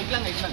ఇట్లా ఇట్లా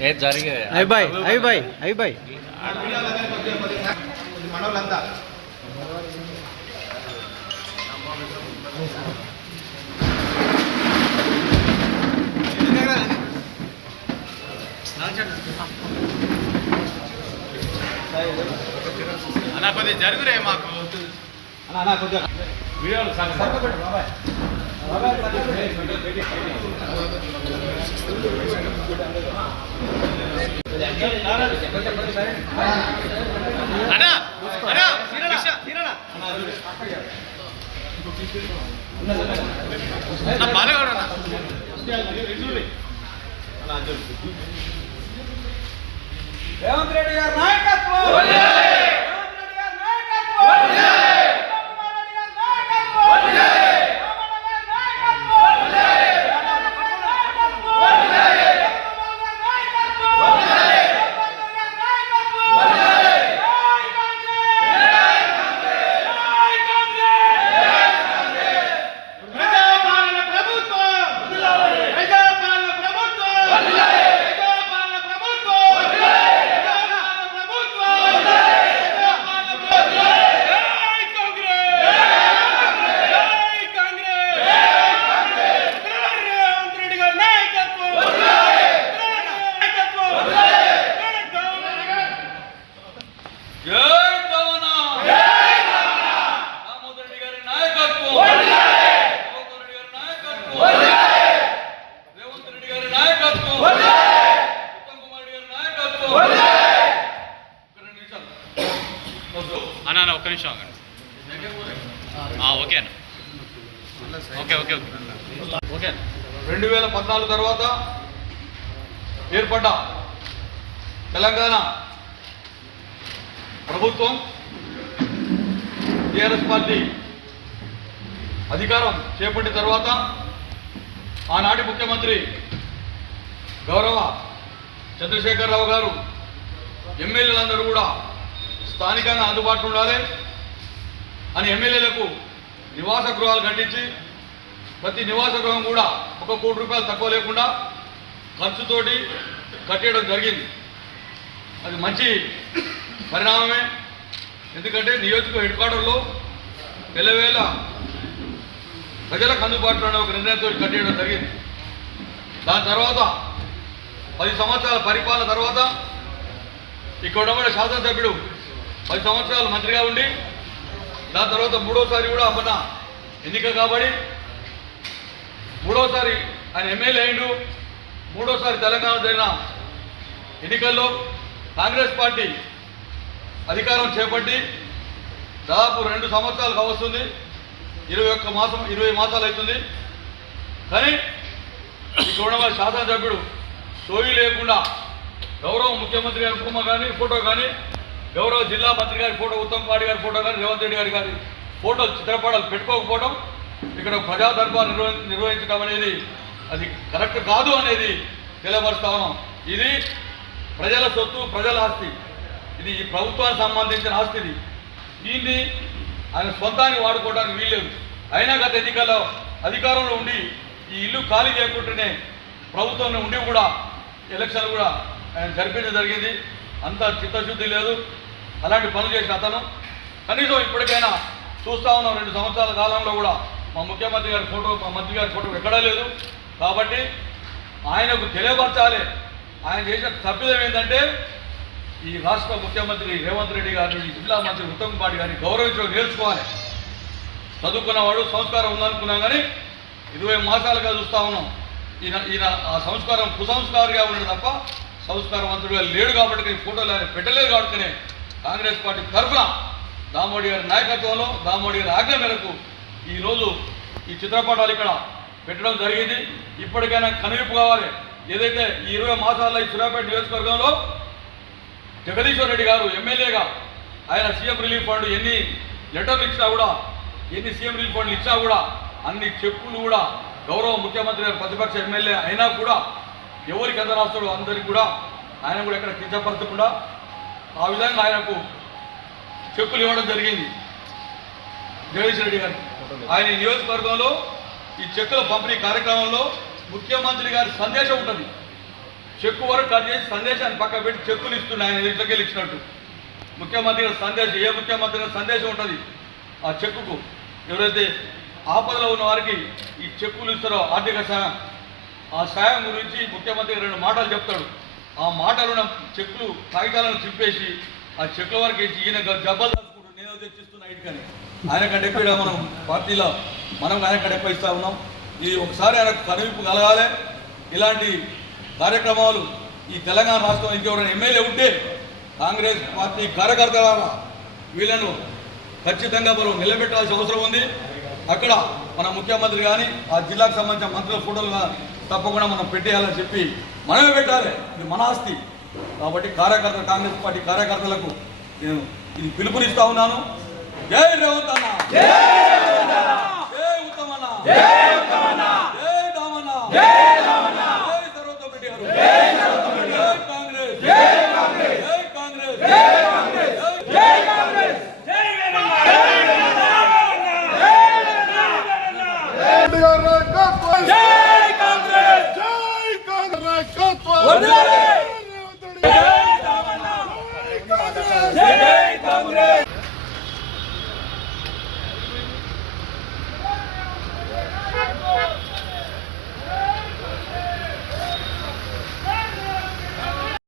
ఏ జరిగే. అయిబాయ్ అవి బాయ్ మనోళ్ళంతా అన్న కొద్దిగా జరుగురే మాకు. అన్న అన్న కొంచెం వీడియోలు అన్నా అన్నా తీరనా తీరనా నా బాగా రేవంత్ రెడ్డి గారి నాయకత్వం రేవంత్ రెడ్డి గారి నాయకత్వం చంద్రబాబు నాయుడు గారి నాయకత్వం రామన్న గారి నాయకత్వం చంద్రబాబు గారి నాయకత్వం చంద్రబాబు గారి నాయకత్వం రేవంత్ రెడ్డి గారి నాయకత్వం జై కాంగ్రెస్ జై కాంగ్రెస్ ప్రజాపాలన ప్రభుత్వం ప్రజాపాలన ప్రభుత్వం ప్రజాపాలన ప్రభుత్వం ప్రజాపాలన ప్రభుత్వం ప్రజాపాలన ప్రభుత్వం జై కాంగ్రెస్ జై కాంగ్రెస్ రేవంత్ రెడ్డి గారి నాయకత్వం నాయకత్వం జై గవన జై గవన దామోదర్ రెడ్డి గారి నాయకత్వం దామోదర్ రెడ్డి గారి నాయకత్వం రేవంత్ రెడ్డి గారి నాయకత్వం ఉత్తమ్ కుమార్ రెడ్డి గారి నాయకత్వం ఒక రెండు నిమిషాలు అన్న అన్న ఒక్క నిమిషం ఆగండి. Okay okay okay okay. Okay రెండు వేల పద్నాలుగు తర్వాత ఏర్పడ్డ తెలంగాణ ప్రభుత్వం టీఆర్ఎస్ పార్టీ అధికారం చేపట్టిన తర్వాత ఆనాటి ముఖ్యమంత్రి గౌరవ చంద్రశేఖరరావు గారు ఎమ్మెల్యేలందరూ కూడా స్థానికంగా అందుబాటులో ఉండాలి. అని ఎమ్మెల్యేలకు నివాస గృహాలు కట్టించి ప్రతి నివాస గృహం కూడా ఒక కోటి రూపాయలు తక్కువ లేకుండా ఖర్చుతోటి కట్టేయడం జరిగింది. అది మంచి పరిణామమే. ఎందుకంటే నియోజక హెడ్ క్వార్టర్లో వేల ప్రజలకు అందుబాటులో ఒక నిర్ణయంతో కట్టేయడం జరిగింది. దాని తర్వాత పది సంవత్సరాల పరిపాలన తర్వాత ఇక్కడ ఉన్న శాసనసభ్యుడు పది సంవత్సరాలు మంత్రిగా ఉండి దాని తర్వాత మూడోసారి కూడా మన ఎన్నిక కాబడి మూడోసారి ఆయన ఎమ్మెల్యే అయిండు. మూడోసారి తెలంగాణ జరిగిన ఎన్నికల్లో కాంగ్రెస్ పార్టీ అధికారం చేపట్టి దాదాపు రెండు సంవత్సరాలు కావస్తుంది. ఇరవై ఒక్క మాసం ఇరవై మాసాలు అవుతుంది. కానీ ఇక్కడ ఉన్న శాసనసభ్యుడు సోయి లేకుండా గౌరవ ముఖ్యమంత్రి గారి కానీ ఫోటో కానీ ఎవరో జిల్లా మంత్రి గారి ఫోటో ఉత్తమ్ పాడి గారి ఫోటో కానీ రేవంత్ రెడ్డి గారి గారి ఫోటో చిత్రపటాలు పెట్టుకోకపోవడం ఇక్కడ ప్రజా దర్బార్ నిర్వహించడం అనేది అది కరెక్ట్ కాదు అనేది తెలియపరుస్తా ఉన్నాం. ఇది ప్రజల సొత్తు ప్రజల ఆస్తి. ఇది ఈ ప్రభుత్వానికి సంబంధించిన ఆస్తి ఇది. దీన్ని ఆయన సొంతాన్ని వాడుకోవడానికి వీల్లేదు. అయినా గత ఎన్నికల్లో అధికారంలో ఉండి ఈ ఇల్లు ఖాళీ చేయకుండానే ప్రభుత్వంలో ఉండి కూడా ఎలక్షన్ కూడా ఆయన జరిపించడం జరిగింది. అంత చిత్తశుద్ధి లేదు. అలాంటి పనులు చేసిన అతను కనీసం ఇప్పటికైనా చూస్తా ఉన్నాం రెండు సంవత్సరాల కాలంలో కూడా. మా ముఖ్యమంత్రి గారి ఫోటో మా మంత్రి గారి ఫోటో ఎక్కడా లేదు. కాబట్టి ఆయనకు తెలియపరచాలి. ఆయన చేసిన తప్పిదం ఏంటంటే ఈ రాష్ట్ర ముఖ్యమంత్రి రేవంత్ రెడ్డి గారిని ఈ జిల్లా మంత్రి ఉత్తమ్ పాటి గారిని గౌరవించడం నేర్చుకోవాలి. చదువుకున్నవాడు సంస్కారం ఉందనుకున్నాం కానీ ఇరవై మాసాలుగా చూస్తా ఉన్నాం. ఈయన ఈయన ఆ సంస్కారం కుసంస్కారిగా ఉన్నాడు తప్ప సంస్కారవంతుడుగా లేడు కాబట్టి ఈ ఫోటోలు ఆయన పెట్టలేదు కాబట్టి కాంగ్రెస్ పార్టీ తరఫున దామోడి గారి నాయకత్వంలో దామోడి గారి ఆజ్ఞ మేరకు ఈరోజు ఈ చిత్రపటాలు ఇక్కడ పెట్టడం జరిగింది. ఇప్పటికైనా కనువిప్పు కావాలి. ఏదైతే ఈ ఇరవై మాసాల్లో ఈ సూర్యాపేట నియోజకవర్గంలో జగదీశ్వర్ రెడ్డి గారు ఎమ్మెల్యేగా ఆయన సీఎం రిలీఫ్ ఫండ్ ఎన్ని లెటర్లు ఇచ్చినా కూడా ఎన్ని సీఎం రిలీఫ్ ఫండ్లు ఇచ్చినా కూడా అన్ని చెక్కులు కూడా గౌరవ ముఖ్యమంత్రి గారు ప్రతిపక్ష ఎమ్మెల్యే అయినా కూడా ఎవరికి ఎంత రాస్తాడో అందరికీ కూడా ఆయన కూడా ఎక్కడ కించపరచకుండా ఆ విధంగా ఆయనకు చెక్కులు ఇవ్వడం జరిగింది. జగదీష్ రెడ్డి గారు. ఆయన నియోజకవర్గంలో ఈ చెక్కుల పంపిణీ కార్యక్రమంలో ముఖ్యమంత్రి గారి సందేశం ఉంటుంది. చెక్కు వరకు కట్ చేసి సందేశాన్ని పక్క పెట్టి చెక్కులు ఇస్తుండే ఆయన ఇంట్లోకి ఇచ్చినట్టు ముఖ్యమంత్రి గారి సందేశం ఏ ముఖ్యమంత్రి గారి సందేశం ఉంటుంది? ఆ చెక్కుకు ఎవరైతే ఆపదలో ఉన్న వారికి ఈ చెక్కులు ఇస్తారో ఆర్థిక సాయం ఆ సాయం గురించి ముఖ్యమంత్రి రెండు మాటలు చెప్తాడు. ఆ మాటలు చెక్కులు కాగితాలను చింపేసి ఆ చెక్కుల వరకు ఇచ్చి ఈయన జబ్బలు దాచుకుంటూ నేను తెచ్చిస్తున్నా ఇటుకని. ఆయన కంటే ఎక్కువ మనం పార్టీలో మనం ఆయన కంటే ఎక్కువ ఇస్తా ఉన్నాం. ఇది ఒకసారి ఆయనకు కనువిప్పు కలగాలి. ఇలాంటి కార్యక్రమాలు ఈ తెలంగాణ రాష్ట్రం ఇంకెవరైనా ఎమ్మెల్యే ఉంటే కాంగ్రెస్ పార్టీ కార్యకర్తల వీళ్ళను ఖచ్చితంగా మనం నిలబెట్టాల్సిన అవసరం ఉంది. అక్కడ మన ముఖ్యమంత్రి కానీ ఆ జిల్లాకు సంబంధించిన మంత్రుల ఫోటోలు తప్పకుండా మనం పెట్టేయాలని చెప్పి మనమే పెట్టాలి. ఇది మన ఆస్తి. కాబట్టి కార్యకర్త కాంగ్రెస్ పార్టీ కార్యకర్తలకు నేను ఇది పిలుపునిస్తా ఉన్నాను. జై రేవంత్ అన్న. జై ఉత్తమన్న జై దామన్న జై దామన్న జై